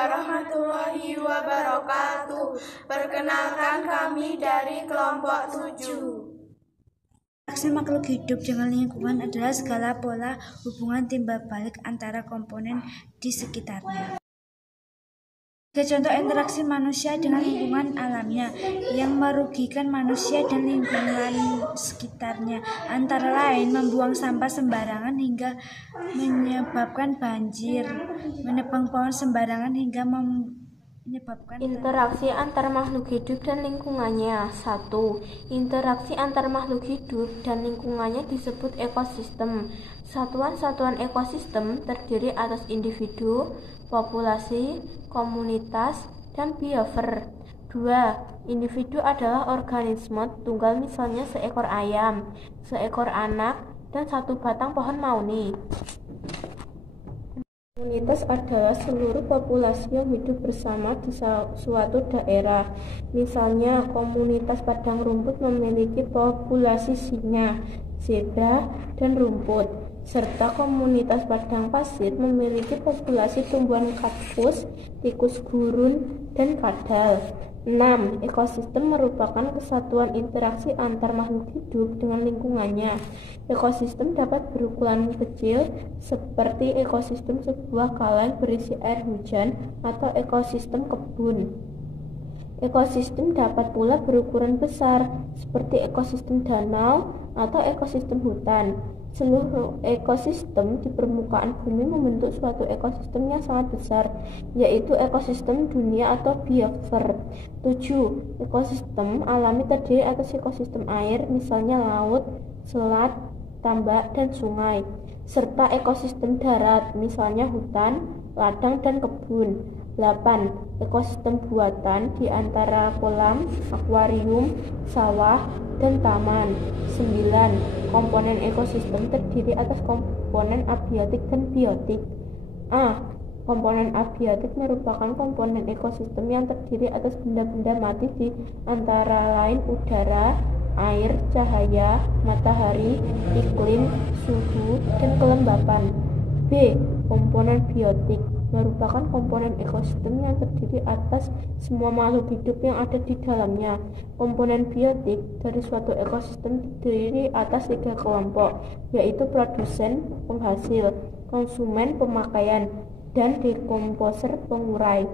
warahmatullahi wabarakatuh. Perkenalkan kami dari kelompok 7. Interaksi makhluk hidup dengan lingkungan adalah segala pola hubungan timbal balik antara komponen di sekitarnya. Contoh interaksi manusia dengan lingkungan alamnya yang merugikan manusia dan lingkungan sekitarnya, antara lain membuang sampah sembarangan hingga menyebabkan banjir, menebang pohon sembarangan hingga menyebabkan interaksi antar makhluk hidup dan lingkungannya. 1. Interaksi antar makhluk hidup dan lingkungannya disebut ekosistem. Satuan-satuan ekosistem terdiri atas individu, populasi, komunitas, dan biosfer. 2. Individu adalah organisme tunggal, misalnya seekor ayam, seekor anak, dan satu batang pohon mauni. Komunitas adalah seluruh populasi yang hidup bersama di suatu daerah. Misalnya, komunitas padang rumput memiliki populasi singa, zebra, dan rumput. Serta komunitas padang pasir memiliki populasi tumbuhan kaktus, tikus gurun, dan kadal. 6. Ekosistem merupakan kesatuan interaksi antar makhluk hidup dengan lingkungannya. Ekosistem dapat berukuran kecil seperti ekosistem sebuah kala berisi air hujan atau ekosistem kebun. Ekosistem dapat pula berukuran besar seperti ekosistem danau atau ekosistem hutan. Seluruh ekosistem di permukaan bumi membentuk suatu ekosistem yang sangat besar, yaitu ekosistem dunia atau biosfer. 7. Ekosistem alami terdiri atas ekosistem air, misalnya laut, selat, tambak, dan sungai, serta ekosistem darat, misalnya hutan, ladang, dan kebun. 8. Ekosistem buatan di antara kolam, akuarium, sawah, dan taman. 9. Komponen ekosistem terdiri atas komponen abiotik dan biotik. A. Komponen abiotik merupakan komponen ekosistem yang terdiri atas benda-benda mati di antara lain udara, air, cahaya, matahari, iklim, suhu, dan kelembapan. B. Komponen biotik merupakan komponen ekosistem yang terdiri atas semua makhluk hidup yang ada di dalamnya. Komponen biotik dari suatu ekosistem terdiri atas 3 kelompok, yaitu produsen, penghasil, konsumen, pemakaian, dan dekomposer, pengurai.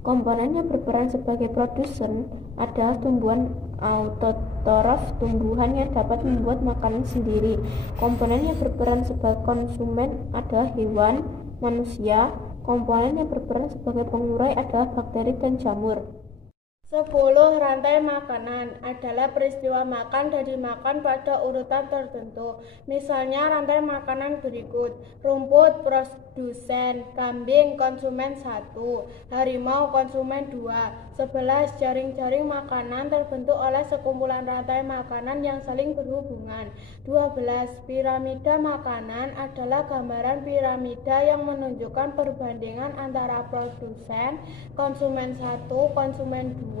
Komponen yang berperan sebagai produsen adalah tumbuhan autotrof, tumbuhan yang dapat membuat makanan sendiri. Komponen yang berperan sebagai konsumen adalah hewan, manusia. Komponen yang berperan sebagai pengurai adalah bakteri dan jamur. 10. Rantai makanan adalah peristiwa makan dan dimakan pada urutan tertentu. Misalnya rantai makanan berikut: rumput produsen, kambing konsumen 1, harimau konsumen 2. 11. Jaring-jaring makanan terbentuk oleh sekumpulan rantai makanan yang saling berhubungan. 12. Piramida makanan adalah gambaran piramida yang menunjukkan perbandingan antara produsen, konsumen 1, konsumen 2,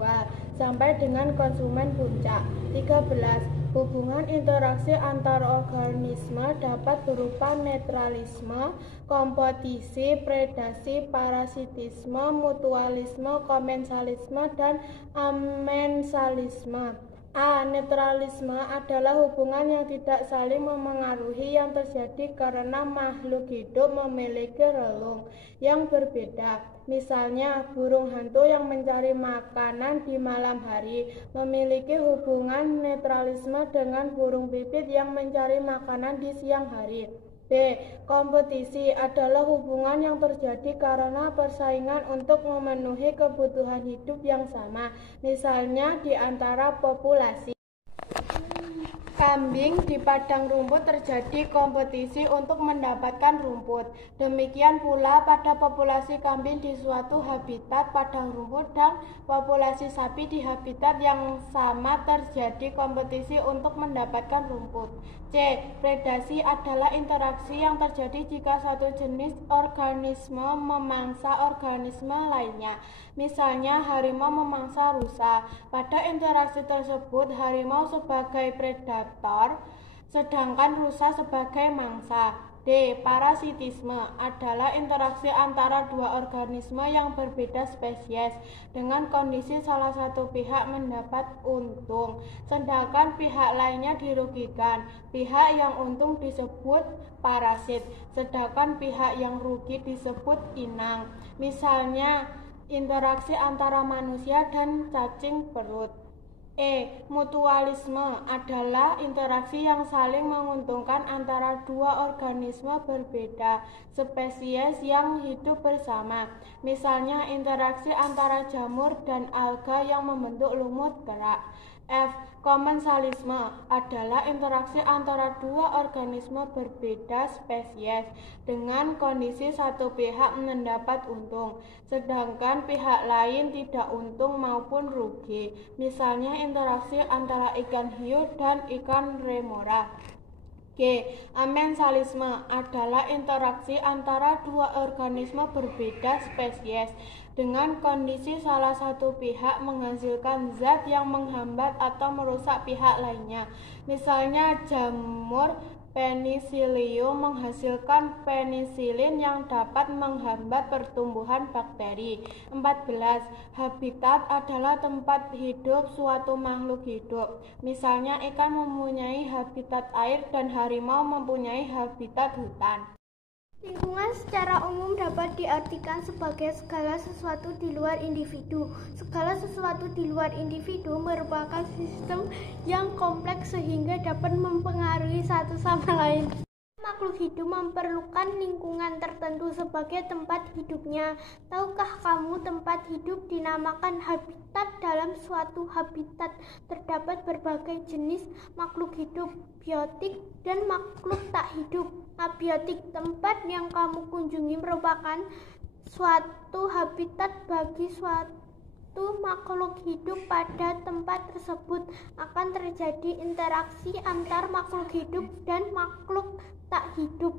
sampai dengan konsumen puncak. 13. Hubungan interaksi antar organisme dapat berupa netralisme, kompetisi, predasi, parasitisme, mutualisme, komensalisme, dan amensalisme. A. Netralisme adalah hubungan yang tidak saling memengaruhi yang terjadi karena makhluk hidup memiliki relung yang berbeda. Misalnya, burung hantu yang mencari makanan di malam hari memiliki hubungan netralisme dengan burung pipit yang mencari makanan di siang hari. B. Kompetisi adalah hubungan yang terjadi karena persaingan untuk memenuhi kebutuhan hidup yang sama, misalnya di antara populasi. Kambing di padang rumput terjadi kompetisi untuk mendapatkan rumput. Demikian pula pada populasi kambing di suatu habitat padang rumput dan populasi sapi di habitat yang sama terjadi kompetisi untuk mendapatkan rumput. C. Predasi adalah interaksi yang terjadi jika satu jenis organisme memangsa organisme lainnya. Misalnya harimau memangsa rusa. Pada interaksi tersebut harimau sebagai predator sedangkan rusa sebagai mangsa. D. Parasitisme adalah interaksi antara dua organisme yang berbeda spesies dengan kondisi salah satu pihak mendapat untung, sedangkan pihak lainnya dirugikan. Pihak yang untung disebut parasit, sedangkan pihak yang rugi disebut inang. Misalnya, interaksi antara manusia dan cacing perut. E. Mutualisme adalah interaksi yang saling menguntungkan antara dua organisme berbeda spesies yang hidup bersama. Misalnya, interaksi antara jamur dan alga yang membentuk lumut gerak. F. Komensalisme adalah interaksi antara dua organisme berbeda spesies dengan kondisi satu pihak mendapat untung, sedangkan pihak lain tidak untung maupun rugi. Misalnya, interaksi antara ikan hiu dan ikan remora. G. Amensalisme adalah interaksi antara dua organisme berbeda spesies dengan kondisi salah satu pihak menghasilkan zat yang menghambat atau merusak pihak lainnya. Misalnya, jamur Penicillium menghasilkan penisilin yang dapat menghambat pertumbuhan bakteri. 14. Habitat adalah tempat hidup suatu makhluk hidup. Misalnya, ikan mempunyai habitat air dan harimau mempunyai habitat hutan. Lingkungan secara umum dapat diartikan sebagai segala sesuatu di luar individu. Segala sesuatu di luar individu merupakan sistem yang kompleks sehingga dapat mempengaruhi satu sama lain. Makhluk hidup memerlukan lingkungan tertentu sebagai tempat hidupnya. Tahukah kamu tempat hidup dinamakan habitat? Dalam suatu habitat terdapat berbagai jenis makhluk hidup, biotik dan makhluk tak hidup. Abiotik, tempat yang kamu kunjungi merupakan suatu habitat bagi suatu makhluk hidup. Pada tempat tersebut akan terjadi interaksi antar makhluk hidup dan makhluk tak hidup.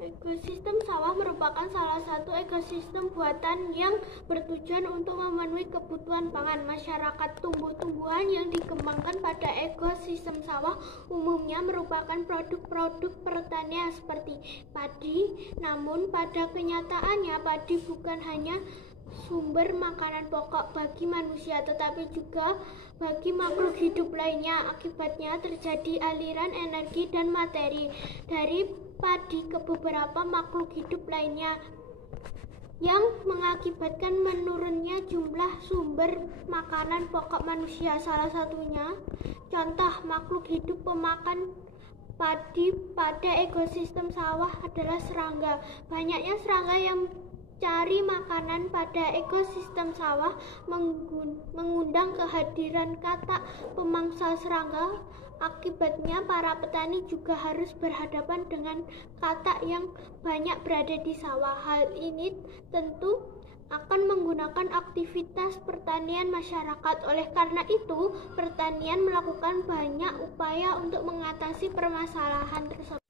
Ekosistem sawah merupakan salah satu ekosistem buatan yang bertujuan untuk memenuhi kebutuhan pangan masyarakat. Tumbuh-tumbuhan yang dikembangkan pada ekosistem sawah umumnya merupakan produk-produk pertanian seperti padi. Namun pada kenyataannya padi bukan hanya sumber makanan pokok bagi manusia, tetapi juga bagi makhluk hidup lainnya. Akibatnya terjadi aliran energi dan materi dari padi ke beberapa makhluk hidup lainnya yang mengakibatkan menurunnya jumlah sumber makanan pokok manusia. Salah satunya contoh makhluk hidup pemakan padi pada ekosistem sawah adalah serangga. Banyaknya serangga yang cari makanan pada ekosistem sawah mengundang kehadiran katak pemangsa serangga. Akibatnya para petani juga harus berhadapan dengan katak yang banyak berada di sawah. Hal ini tentu akan menggunakan aktivitas pertanian masyarakat. Oleh karena itu, pertanian melakukan banyak upaya untuk mengatasi permasalahan tersebut.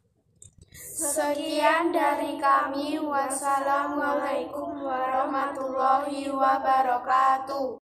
Sekian dari kami. Wassalamualaikum warahmatullahi wabarakatuh.